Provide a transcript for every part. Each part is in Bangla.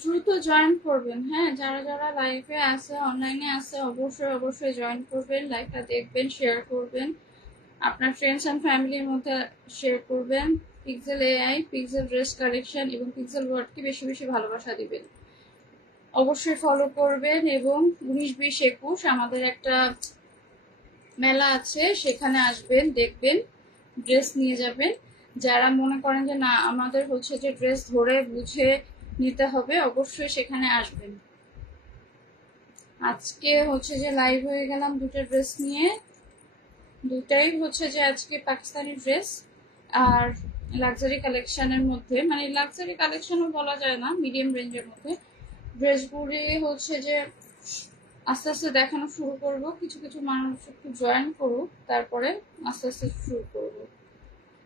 দ্রুত জয়েন করবেন। হ্যাঁ, যারা যারা লাইভে আছে, অনলাইনে আছে, অবশ্যই অবশ্যই জয়েন করবেন, লাইভটা দেখবেন, শেয়ার করবেন, আপনার ফ্রেন্ডস অ্যান্ড ফ্যামিলির মধ্যে শেয়ার করবেন। Pixel AI, pixel dress collection এবং পিক্সেল ওয়ার্ডকে বেশি বেশি ভালোবাসা দিবেন। অবশ্যই ফলো করবেন। এবং 19, 20, 21 আমাদের একটা মেলা আছে, সেখানে আসবেন, দেখবেন, ড্রেস নিয়ে যাবেন। যারা মনে করেন যে না আমাদের হচ্ছে যে ড্রেস ধরে বুঝে নিতে হবে, অবশ্যই সেখানে আসবেন। আজকে হচ্ছে যে লাইভ হয়ে গেলাম দুটো ড্রেস নিয়ে, দুটাই হচ্ছে যে আজকে পাকিস্তানি ড্রেস আর লাক্সারি কালেকশনের মধ্যে, মানে লাক্সারি কালেকশনও বলা যায় না, মিডিয়াম রেঞ্জের মধ্যে ড্রেসগুলি হচ্ছে যে আস্তে আস্তে দেখানো শুরু করব। কিছু কিছু মানুষ একটু জয়েন করুক, তারপরে আস্তে আস্তে শুরু করব।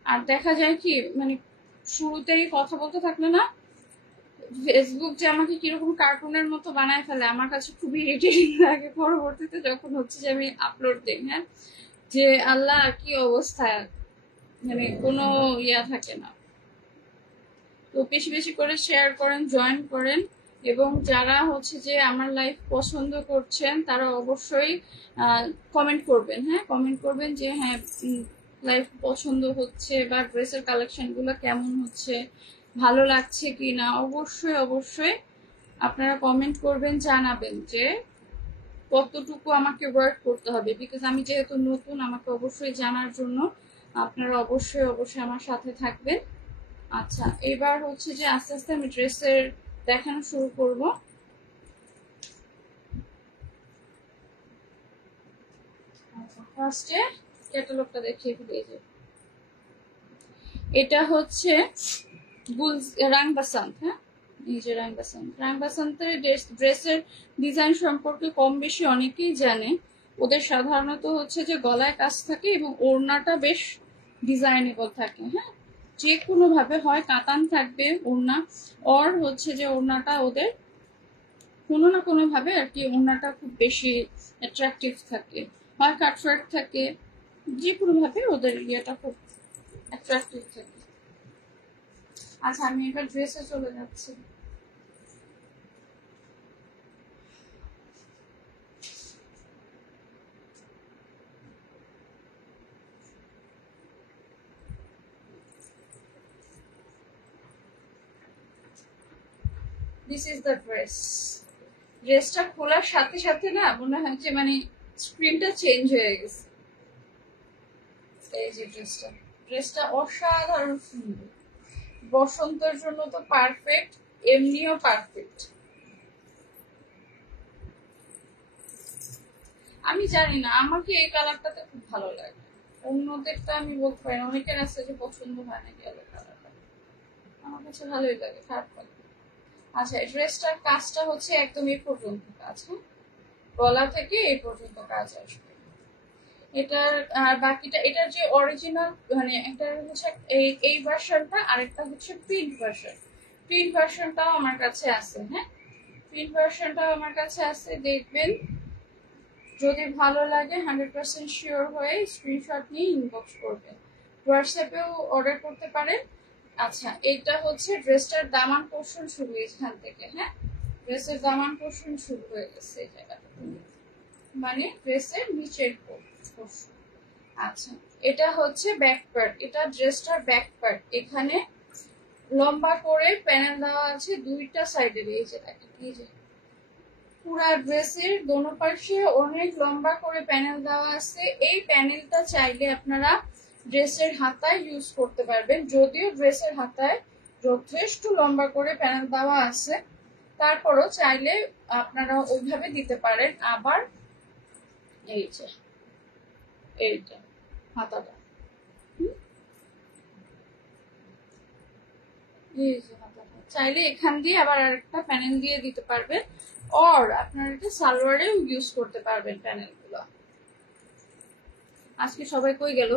আর দেখা যায় কি, মানে শুরুতেই কথা বলতে থাকলে না, ফেসবুক যে আমাকে কিরকম কার্টুনের মতো বানায় ফেলে, আমার কাছে খুবই ইরিটেটিং লাগে পরবর্তীতে যখন হচ্ছে যে আমি আপলোড দিই। হ্যাঁ, যে আল্লাহ কি অবস্থা, মানে কোনো ইয়া থাকে না। তো বেশি বেশি করে শেয়ার করেন, জয়েন করেন। এবং যারা হচ্ছে যে আমার লাইফ পছন্দ করছেন তারা অবশ্যই কমেন্ট করবেন। হ্যাঁ, কমেন্ট করবেন যে হ্যাঁ লাইফ পছন্দ হচ্ছে বা ড্রেসের কালেকশনগুলো কেমন হচ্ছে, ভালো লাগছে কি না। অবশ্যই অবশ্যই আপনারা কমেন্ট করবেন, জানাবেন যে কতটুকু আমাকে ওয়ার্ক করতে হবে, বিকজ আমি যেহেতু নতুন, আমাকে অবশ্যই জানার জন্য আপনারা অবশ্যই অবশ্যই আমার সাথে থাকবেন। আচ্ছা, এবার হচ্ছে যে আস্তে আস্তে আমি ড্রেসের দেখানো শুরু করব। ফার্স্টে ক্যাটালগটা দেখিয়ে ফেলি। যে এটা হচ্ছে রাং বাসান্ত। হ্যাঁ, এই যে রাং বাসান্ত, রাং বাসান্তের ড্রেসের ডিজাইন সম্পর্কে কম বেশি অনেকেই জানে। ওদের সাধারণত হচ্ছে যে গলায় কাজ থাকে এবং ওড়নাটা বেশ ডিজাইনেবল থাকে। হ্যাঁ, যে কোনো ভাবে হয় কাতান থাকবে ওড়না, অর হচ্ছে যে ওড়নাটা ওদের কোনো না কোনো ভাবে আর কি ওড়নাটা খুব বেশি অ্যাট্রাকটিভ থাকে, হয় কাটওয়ার্ক থাকে, যে কোনো ভাবে ওদের ইয়েটা খুব অ্যাট্রাকটিভ থাকে। আচ্ছা, আমি এবার ড্রেসে চলে যাচ্ছি। This is the dress. ড্রেসটা খোলার সাথে সাথে না মনে হয় যে মানে স্ক্রিনটা চেঞ্জ হয়ে গেছে। এই যে ড্রেসটা, ড্রেসটা অসাধারণ সুন্দর, বসন্তের জন্য তো পারফেক্ট, এমনিও পারফেক্ট। আমি জানি না, আমাকে এই কালারটাতে খুব ভালো লাগে। অন্যদেরটা আমি বলতে পারি, অনেকের আছে যে পছন্দ হয় না গেলে কালারটা, আমার কাছে ভালোই লাগে, খারাপ লাগে। আচ্ছা, এই ড্রেসটার কাজটা হচ্ছে একদম এই পর্যন্ত কাজ। হ্যাঁ, গলা থেকে এই পর্যন্ত কাজ আসবে এটার। আর বাকিটা এটার যে অরিজিনাল, মানে একটা হচ্ছে এই ভার্সনটা, আরেকটা হচ্ছে প্রিন্ট ভার্সন। প্রিন্ট ভার্সনটাও আমার কাছে আছে। হ্যাঁ, প্রিন্ট ভার্সনটাও আমার কাছে আছে, দেখবেন। যদি ভালো লাগে 100% শিওর হয়ে স্ক্রিনশট নিয়ে ইনবক্স করবেন, হোয়াটসঅ্যাপেও অর্ডার করতে পারেন। আচ্ছা, এটা হচ্ছে ড্রেসটার দামান পোর্শন শুরু এখান থেকে। হ্যাঁ, ড্রেসের দামান পোর্শন শুরু হয়ে গেছে এই জায়গাটা, মানে ড্রেসের নিচের পোর্শন। আচ্ছা, এটা হচ্ছে ব্যাক পার্ট, এটা ড্রেসটার ব্যাক পার্ট। এখানে লম্বা করে প্যানেল দেওয়া আছে দুইটা সাইডে, এই যে দেখেন, এই যে পুরা ড্রেসের দোনো পাশে অনেক লম্বা করে প্যানেল দেওয়া আছে। এই প্যানেলটা চাইলে আপনারা ড্রেসের হাতায় ইউজ করতে পারবেন, যদিও ড্রেসের হাতায় যথেষ্ট লম্বা করে প্যানেল দেওয়া আছে, তারপরও চাইলে আপনারা ওইভাবে দিতে পারেন। আবার এই যে এইটা হাতাটা, এই যে হাতাটা চাইলে এখান দিয়ে আবার আরেকটা প্যানেল দিয়ে দিতে পারবেন, অর আপনারা এটা সালোয়ারেও ইউজ করতে পারবেন প্যানেল গুলো। আজকে সবাই কই গেল?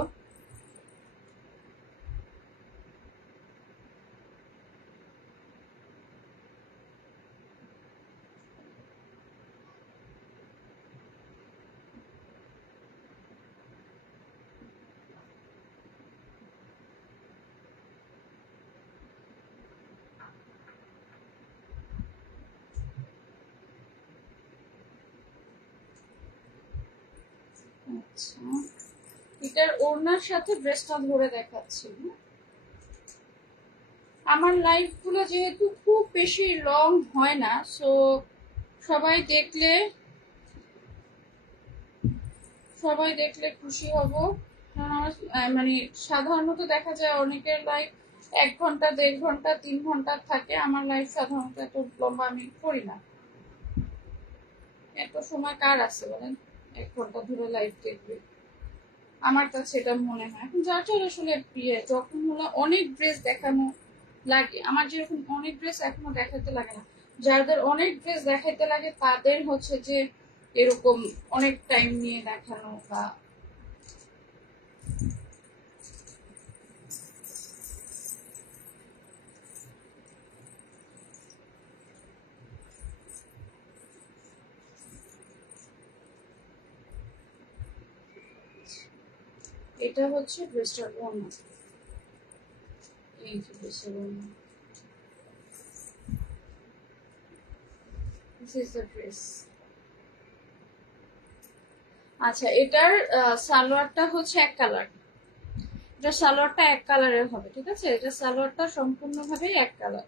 আচ্ছা, এটার ওড়নার সাথে ড্রেসটা ধরে দেখাচ্ছি। আমার লাইফ গুলো যেহেতু খুব বেশি লং হয় না, সো সবাই দেখলে খুশি হব। মানে সাধারণত দেখা যায় অনেকের লাইফ 1 ঘন্টা, 1.5 ঘন্টা, 3 ঘন্টা থাকে। আমার লাইফ সাধারণত এত লম্বা আমি করি না। এত সময় কার আছে বলেন 1 ঘন্টা ধরে লাইফ দেখবে? আমার কাছে এটা মনে হয়। যার যার আসলে প্রিয়, যখন হলো অনেক ড্রেস দেখানো লাগে, আমার যেরকম অনেক ড্রেস এখনো দেখাতে লাগে না, যাদের অনেক ড্রেস দেখাইতে লাগে তাদের হচ্ছে যে এরকম অনেক টাইম নিয়ে দেখানো বা এটা হচ্ছে ড্রেসটার ওড়না। এই যে ড্রেসের ওড়না, দিস ইজ দ্য ড্রেস। আচ্ছা, এটার সালোয়ারটা হচ্ছে এক কালার। এটা সালোয়ারটা এক কালারের হবে, ঠিক আছে? এটা সালোয়ারটা সম্পূর্ণভাবেই এক কালার।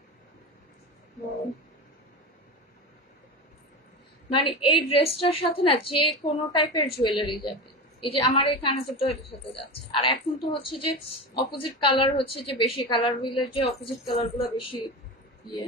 মানে এই ড্রেসটার সাথে না যে কোনো টাইপের জুয়েলারি যাবে। এই যে আমার এই কানে দুটো এটার সাথে যাচ্ছে। আর এখন তো হচ্ছে যে অপোজিট কালার হচ্ছে যে বেশি, কালার হুইলের যে অপোজিট কালার গুলো বেশি ইয়ে।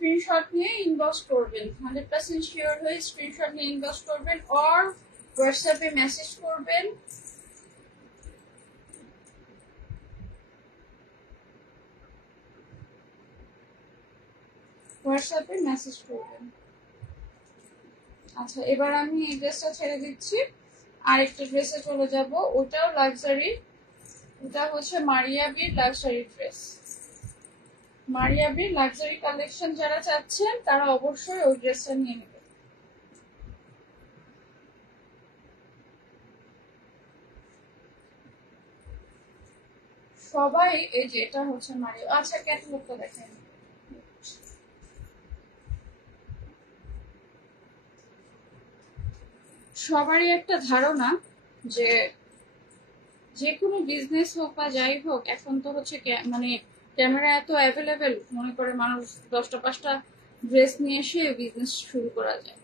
স্ক্রিনশট নিয়ে ইনবক্স করবেন, 100% শিওর হয়ে স্ক্রিনশট নিয়ে ইনবক্স করবেন, অর হোয়াটসঅ্যাপে মেসেজ করবেন। হোয়াটসঅ্যাপে মেসেজ করবেন। আচ্ছা, এবার আমি এই ড্রেসটা ছেড়ে দিচ্ছি, আরেকটা ড্রেসে চলে যাব। ওটাও লাক্সারি, ওটা হচ্ছে মারিয়া বির লাক্সারি ড্রেস। মারিয়া বির লাক্সারি কালেকশন যারা চাচ্ছেন তারা অবশ্যই ওই ড্রেসটা নিয়ে নেবেন। সবাই এই যে এটা হচ্ছে মারিয়া। আচ্ছা, ক্যাটালগটা দেখেন। সবারই একটা ধারণা যে যে কোনো বিজনেস হোক বা যাই হোক, এখন তো হচ্ছে মানে ক্যামেরা এত অ্যাভেলেবেল, মনে করে মানুষ 10টা 5টা ড্রেস নিয়ে এসে বিজনেস শুরু করা যায়।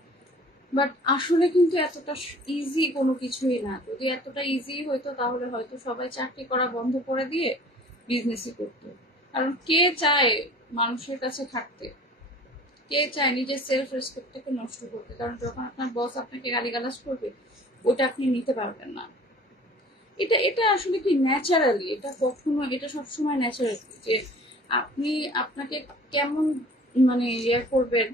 বাট আসলে কিন্তু এতটা ইজি কোনো কিছুই না। যদি এতটা ইজি হইতো তাহলে হয়তো সবাই চাকরি করা বন্ধ করে দিয়ে বিজনেসই করতো। কারণ কে চায় মানুষের কাছে খাটতে? কে চায় নিজের সেলফ রেসপেক্টটাকে নষ্ট করতে? কারণ যখন আপনার বস আপনাকে গালিগালাজ করবে, ওটা আপনি নিতে পারবেন না। এটা এটা আসলে কি ন্যাচারালি, এটা কখনো, এটা সবসময় ন্যাচারালি যে আপনি আপনাকে কেমন মানে ইয়ে করবেন,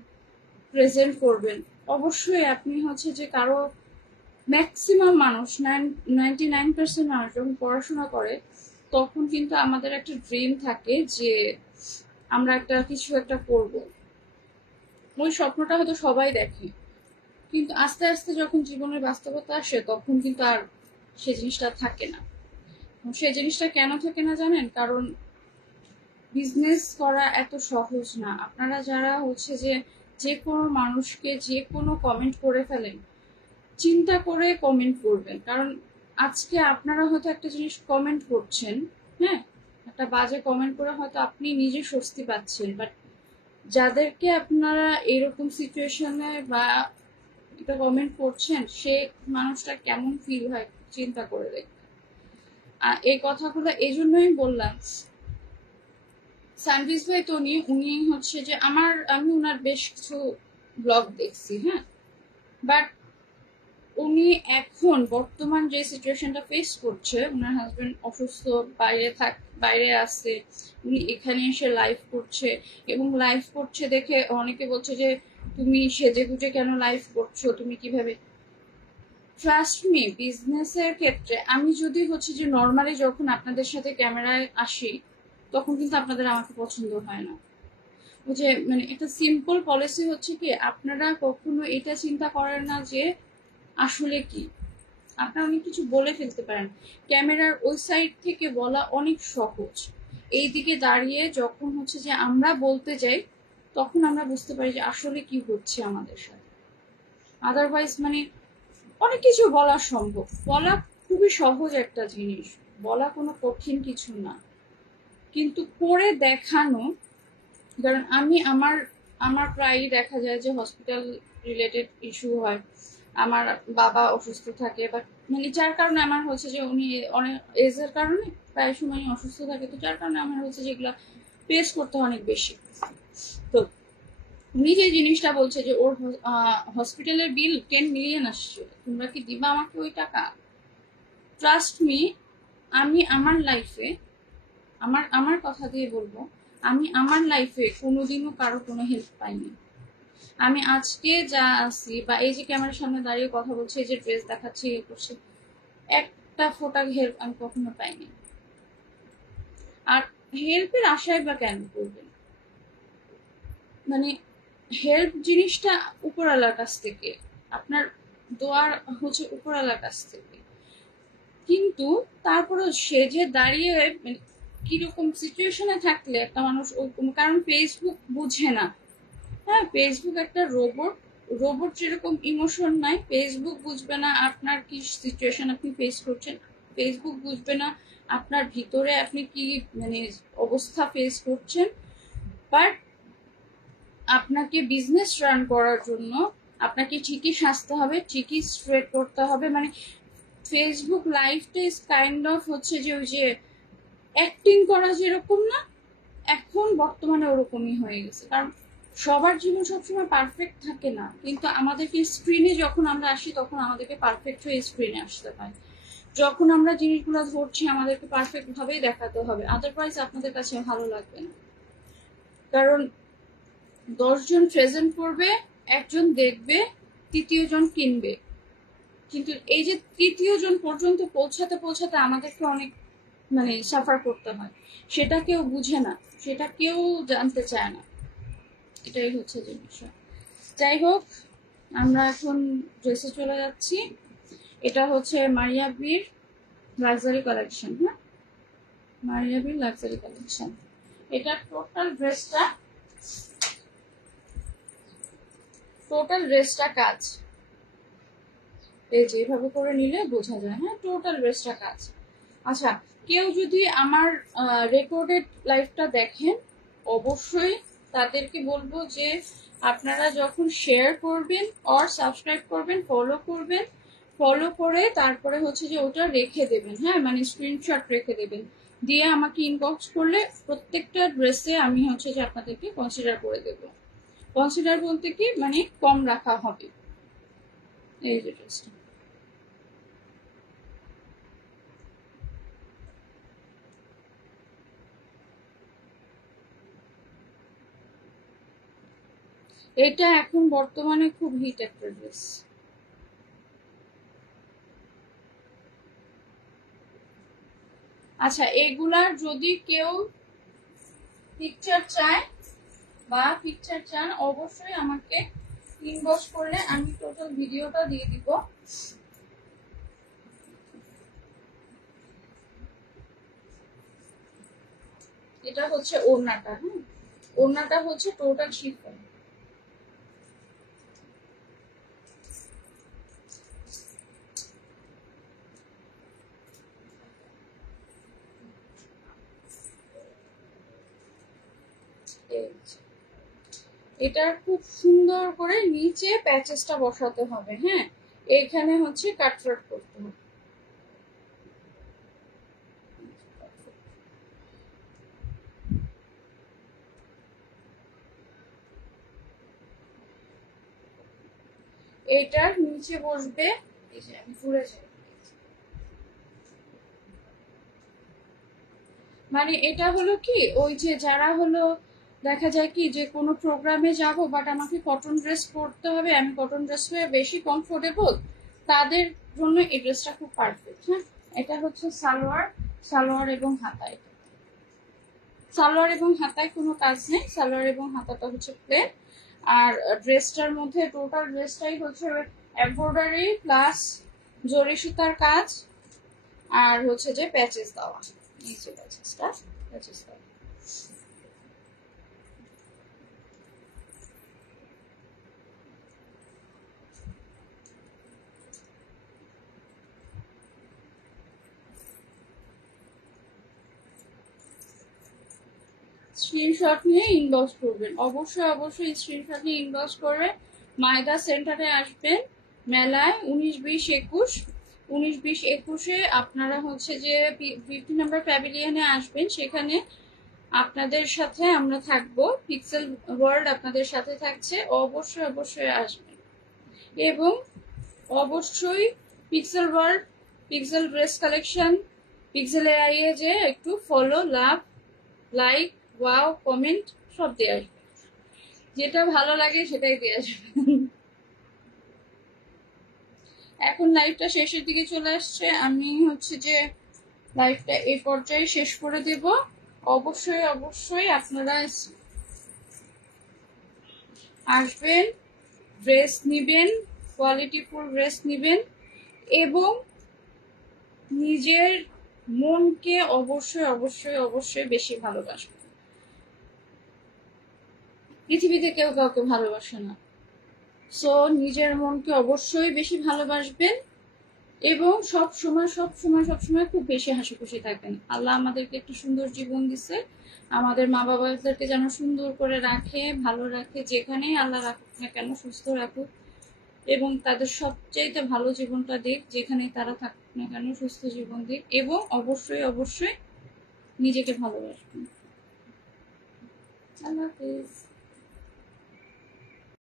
প্রেজেন্ট করবেন। অবশ্যই আপনি হচ্ছে যে কারো, ম্যাক্সিমাম মানুষ 99% মানুষ যখন পড়াশোনা করে তখন কিন্তু আমাদের একটা ড্রিম থাকে যে আমরা কিছু একটা করব। ওই স্বপ্নটা হয়তো সবাই দেখে, কিন্তু আস্তে আস্তে যখন জীবনের বাস্তবতা আসে তখন কিন্তু আর সে জিনিসটা থাকে না। সেই জিনিসটা কেন থাকে না জানেন? কারণ বিজনেস করা এত সহজ না। আপনারা যারা হচ্ছে যে যে কোনো মানুষকে যে কোনো কমেন্ট করে ফেলেন, চিন্তা করে কমেন্ট করবেন। কারণ আজকে আপনারা হয়তো একটা জিনিস কমেন্ট করছেন, হ্যাঁ, একটা বাজে কমেন্ট করে হয়তো আপনি নিজে স্বস্তি পাচ্ছেন, বাট যাদেরকে আপনারা এরকম সিচুয়েশনে বা এটা কমেন্ট করছেন, সে মানুষটা কেমন ফিল হয় চিন্তা করে দেখবেন। এই কথাগুলো এই জন্যই বললাম। সানভিজ ভাই তো উনি হচ্ছে যে আমি ওনার বেশ কিছু ব্লগ দেখছি, হ্যাঁ, বাট উনি এখন বর্তমান যে সিচুয়েশনটা ফেস করছে, ওনার হাজবেন্ড অসুস্থ, বাইরে আছে, উনি এখানে এসে লাইভ করছে, এবং লাইভ করছে দেখে অনেকে বলছে যে তুমি সেজে গুজে কেন লাইভ করছো, তুমি কিভাবে। ট্রাস্ট মি, বিজনেসের ক্ষেত্রে আমি যদি হচ্ছে যে নর্মালি যখন আপনাদের সাথে ক্যামেরায় আসি তখন কিন্তু আপনাদের আমাকে পছন্দ হয় না। যে মানে একটা সিম্পল পলিসি হচ্ছে কি, আপনারা কখনো এটা চিন্তা করেন না যে আসলে কি, আপনারা অনেক কিছু বলে ফেলতে পারেন, ক্যামেরার ওই সাইড থেকে বলা অনেক সহজ, এই দিকে দাঁড়িয়ে যখন হচ্ছে যে আমরা বলতে যাই তখন আমরা বুঝতে পারি যে আসলে কি হচ্ছে আমাদের সাথে। আদারওয়াইজ মানে অনেক কিছু বলা সম্ভব, বলা খুবই সহজ একটা জিনিস, বলা কোনো কঠিন কিছু না, কিন্তু করে দেখানো। কারণ আমি আমার আমার প্রায়ই দেখা যায় যে হসপিটাল রিলেটেড ইস্যু হয়, আমার বাবা অসুস্থ থাকে বা মানে যার কারণে আমার হচ্ছে যে উনি অনেক এজের কারণে প্রায় সময় অসুস্থ থাকে, তো যার কারণে আমার হচ্ছে যেগুলো ফেস করতে অনেক বেশি। তো উনি যে জিনিসটা বলছে যে ওর হসপিটালের বিল 10 মিলিয়ন আসছে, তোমরা কি দিবা আমাকে ওই টাকা? ট্রাস্ট মি, আমি আমার লাইফে আমার আমার কথা দিয়ে বলবো, আমি আমার লাইফে কোনোদিনও কারো কোনো হেল্প পাইনি। আমি আজকে যা আছি বা এই যে ক্যামেরার সামনে দাঁড়িয়ে কথা বলছি, এই যে ড্রেস দেখাচ্ছি, এ করছি, একটা ফোটা হেল্প আমি কখনো পাইনি। আর হেল্পের আশায় বা কেন করবেন? মানে হেল্প জিনিসটা উপরওয়ালার কাছ থেকে, আপনার দোয়ার হচ্ছে উপরওয়ালার কাছ থেকে, কিন্তু তারপরে সে যে দাঁড়িয়ে মানে কিরকম সিচুয়েশনে থাকলে একটা মানুষ ওরকম, কারণ ফেসবুক বুঝে না। হ্যাঁ, ফেসবুক একটা রোবট, রোবট যেরকম ইমোশন নাই, ফেসবুক বুঝবে না আপনার কি সিচুয়েশন আপনি ফেস করছেন, ফেসবুক বুঝবে না আপনার ভিতরে আপনি কি মানে অবস্থা ফেস করছেন। বাট আপনাকে বিজনেস রান করার জন্য আপনাকে ঠিকই সাজতে হবে, ঠিকই স্ট্রেট করতে হবে। মানে ফেসবুক লাইফটা ইজ কাইন্ড অফ হচ্ছে যে ওই যে অ্যাক্টিং করা যেরকম না, এখন বর্তমানে ওরকমই হয়ে গেছে। কারণ সবার জীবন সবসময় পারফেক্ট থাকে না, কিন্তু আমাদেরকে স্ক্রিনে যখন আমরা আসি তখন আমাদেরকে পারফেক্ট হয়ে স্ক্রিনে আসতে হয়। যখন আমরা জিনিসগুলো ধরছি আমাদেরকে পারফেক্ট ভাবেই দেখাতে হবে, আদারওয়াইজ আপনাদের কাছে ভালো লাগবে না। কারণ 10 জন প্রেজেন্ট করবে, একজন দেখবে, তৃতীয় জন কিনবে, কিন্তু এই যে তৃতীয় জন পর্যন্ত পৌঁছাতে পৌঁছাতে আমাদেরকে অনেক মানে সাফার করতে হয়, সেটা কেউ বুঝে না, সেটা কেউ জানতে চায় না, এটাই হচ্ছে যে বিষয়। যাই হোক, আমরা এখন ড্রেসে চলে যাচ্ছি। এটা হচ্ছে মারিয়া বির লাক্সারি কালেকশন। হ্যাঁ, মারিয়া বির লাক্সারি কালেকশন। এটা টোটাল ড্রেসটা কাজ, এই যে এভাবে করে নিলে বোঝা যায়। হ্যাঁ, টোটাল ড্রেসটা কাজ। আচ্ছা, কেউ যদি আমার রেকর্ডেড লাইভটা দেখেন, অবশ্যই তাদেরকে বলবো যে আপনারা যখন শেয়ার করবেন অর সাবস্ক্রাইব করবেন, ফলো করে তারপরে হচ্ছে যে ওটা রেখে দেবেন। হ্যাঁ, মানে স্ক্রিনশট রেখে দেবেন, দিয়ে আমাকে ইনবক্স করলে প্রত্যেকটা ড্রেসে আমি হচ্ছে যে আপনাদেরকে কনসিডার করে দেবো। কনসিডার বলতে কি মানে কম রাখা হবে। এই যে ড্রেসটা, এটা এখন বর্তমানে খুব হিট একটা ড্রেস। আচ্ছা, এগুলার যদি কেউ পিকচার চান অবশ্যই আমাকে ইনবক্স করলে আমি টোটাল ভিডিওটা দিয়ে দিব। এটা হচ্ছে ওড়নাটা। হ্যাঁ, ওড়নাটা হচ্ছে টোটাল শিফন। এটা খুব সুন্দর করে নিচে প্যাচেসটা বসাতে হবে। হ্যাঁ, এইখানে হচ্ছে কাটওয়ার্ক করতে হবে। এইটার নিচে বসবে, এই যে আমি ঘুরে যাই, মানে এটা হলো কি ওই যে যারা হলো দেখা যায় কি যে কোনো প্রোগ্রামে যাব বাট আমাকে কটন ড্রেস পরতে হবে, আমি কটন ড্রেস হয়ে বেশি কমফোর্টেবল, তাদের জন্য এই ড্রেসটা খুব পারফেক্ট। হ্যাঁ, এটা হচ্ছে সালোয়ার এবং হাতা। সালোয়ার এবং হাতায় কোনো কাজ নেই, সালোয়ার এবং হাতাটা হচ্ছে প্লেন। আর ড্রেসটার মধ্যে টোটাল ড্রেসটাই হচ্ছে এমব্রয়ডারি প্লাস জরি সুতার কাজ, আর হচ্ছে যে প্যাচেস দেওয়া, এই যে প্যাচেসটা, প্যাচেস দেওয়া। স্ক্রিনশট নিয়ে ইনবক্স করবেন, অবশ্যই অবশ্যই স্ক্রিনশট নিয়ে ইনবক্স করবেন। মায়দা সেন্টারে আসবেন মেলায় 19-20-21, 19-20-21-এ আপনারা হচ্ছে যে 50 নম্বর প্যাভিলিয়নে আসবেন। সেখানে আপনাদের সাথে আমরা থাকবো, পিক্সেল ওয়ার্ল্ড আপনাদের সাথে থাকছে, অবশ্যই অবশ্যই আসবেন। এবং অবশ্যই Pixel World, Pixel dress collection, Pixel AI এ যে একটু follow, love, like, wow, comment সব দিয়ে আসবেন, যেটা ভালো লাগে সেটাই দিয়ে আসবেন। এখন লাইভটা শেষের দিকে চলে আসছে, আমি হচ্ছে যে লাইভটা এই পর্যায়ে শেষ করে দেব। অবশ্যই অবশ্যই আপনারা আসবেন, ড্রেস নিবেন, কোয়ালিটিফুল ড্রেস নিবেন এবং নিজের মনকে অবশ্যই অবশ্যই অবশ্যই বেশি ভালোবাসবেন। পৃথিবীতে কেউ কাউকে ভালোবাসে না, সো নিজের মনকে অবশ্যই বেশি ভালোবাসবেন এবং সব সময় খুব বেশি হাসি খুশি থাকবেন। আল্লাহ আমাদেরকে একটু সুন্দর জীবন দিছে, আমাদের মা বাবাদেরকে যেন সুন্দর করে রাখে, ভালো রাখে, যেখানেই আল্লাহ রাখুক না কেন, সুস্থ রাখুক এবং তাদের সবচাইতে ভালো জীবনটা দিক, যেখানেই তারা থাকুক না কেন, সুস্থ জীবন দিক এবং অবশ্যই অবশ্যই নিজেকে ভালোবাসবেন। আল্লাহ হাফেজ।